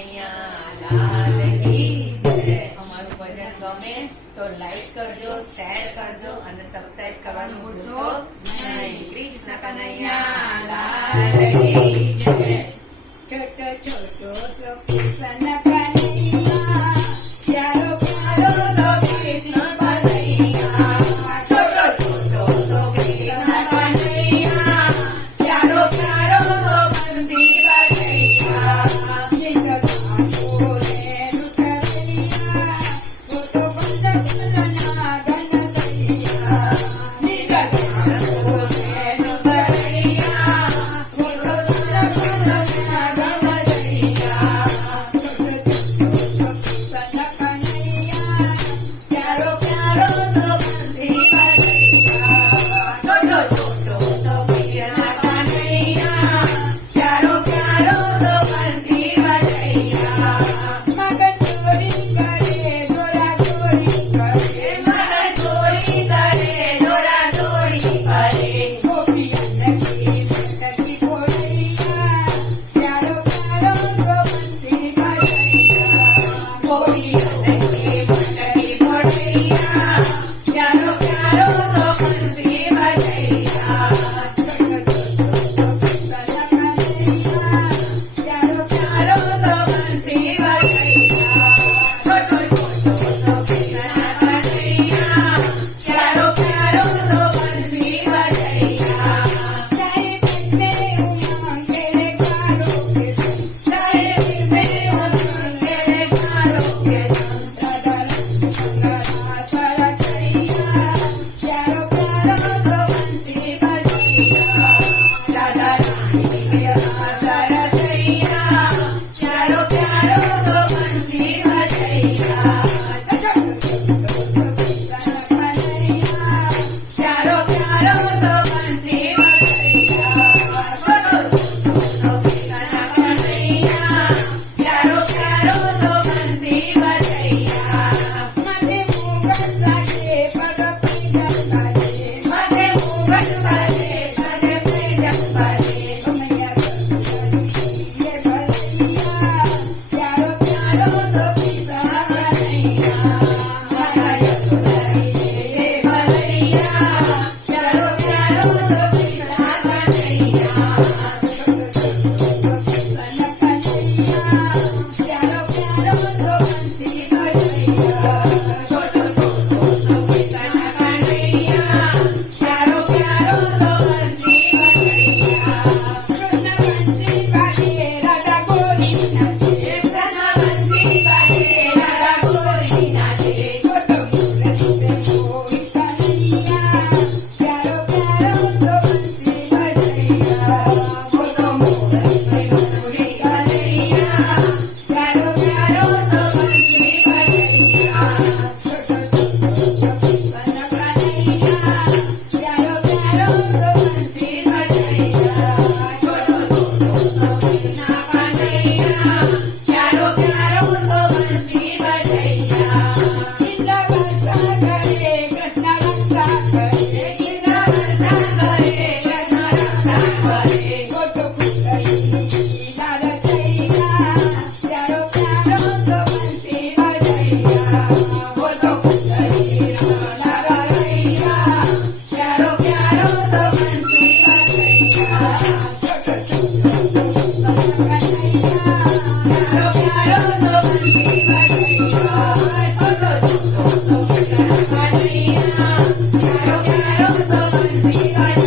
કનૈયા લાલ કી જય. અમારું ભજન ગમે તો લાઈક કરજો, શેર કરજો અને સબસ્ક્રાઇબ કરવાનું ભૂલશો નહીં. કૃષ્ણ કનૈયા લાલ કી જય. छोटो छोटो तो कृष्ण कन्हैया, प्यारो प्यारो तो कृष्ण कन्हैया, छोटो छोटो तो कृष्ण कन्हैया, प्यारो प्यारो तो बंसी बजैया. जिंदगानो रे लुटैया, वो तो बंद फूलना गनदैया. जिंदगानो रे लुटैया, वो तो बंद फूलना प्यारो प्यारो तो बंसी बजैया. छोटो छोटो तो कृष्ण कन्हैया, प्यारो प्यारो तो बंसी बजैया. मगर चोरी करे गोरा चोरी करे, मगर चोरी करे डोरा चोरी करे. गोपियन की बेटी घोड़ैया, प्यारो प्यारो तो बंसी बजैया. गोपियन की मटकी घोड़ैया, प्यारो प्यारो तो बंसी बजैया. प्यारो तो बंसी बजैया. छोटो छोटो तो कृष्ण कन्हैया, प्यारो प्यारो तो बंसी बजैया. सारे फिरते उमंग तेरे कारों के संग, सारे फिरते उमंग तेरे कारों के संग. प्यारो प्यारो तो बंसी बजैया. राधा रानी के राजा रचैया, प्यारो प्यारो तो बंसी बजैया. प्यारो प्यारो तो बंसी बजैया. छोटो छोटो तो कृष्ण कन्हैया, प्यारो प्यारो तो बंसी बजैया. मते मुगट लागे पग पूजन लागे, मते मुगट बाजे सजे प्रियम बाजे. मैया ये भलैया, प्यारो प्यारो तो कृष्ण कन्हैया. माता यशोदरी रे भलैया, प्यारो प्यारो तो कृष्ण कन्हैया. प्यारो प्यारो तो बंसी बजैया. छोटो छोटो तो कृष्ण कन्हैया, प्यारो प्यारो तो बंसी बजैया. कृष्ण बंसी बाजे राधा गोरी नाचे, कृष्ण बंसी बाजे राधा गोरी नाचे. छोटो मुरली पे कोई कन्हैया, प्यारो प्यारो तो बंसी बजैया. छोटो मुरली पे गोरी कन्हैया, प्यारो प्यारो तो बंसी बजैया. छोटो छोटो कृष्ण कन्हैया, प्यारो प्यारो तो बंसी बजैया. छोटो छोटो तो कृष्ण कन्हैया, प्यारो प्यारो तो बंसी बजैया. कृष्ण वर्षा करे कृष्ण रक्षा करे, कृष्ण वर्षा करे कृष्ण रक्षा करे. छोटो पुतली लाल चैया, प्यारो प्यारो तो बंसी बजैया. छोटो पुतली राधा रैया, प्यारो प्यारो तो बंसी बजैया. छोटो छोटो कृष्ण कन्हैया, प्यारो प्यारो तो बंसी बजैया. छोटो छोटो तो कृष्ण कन्हैया, प्यारो प्यारो तो बंसी बजैया.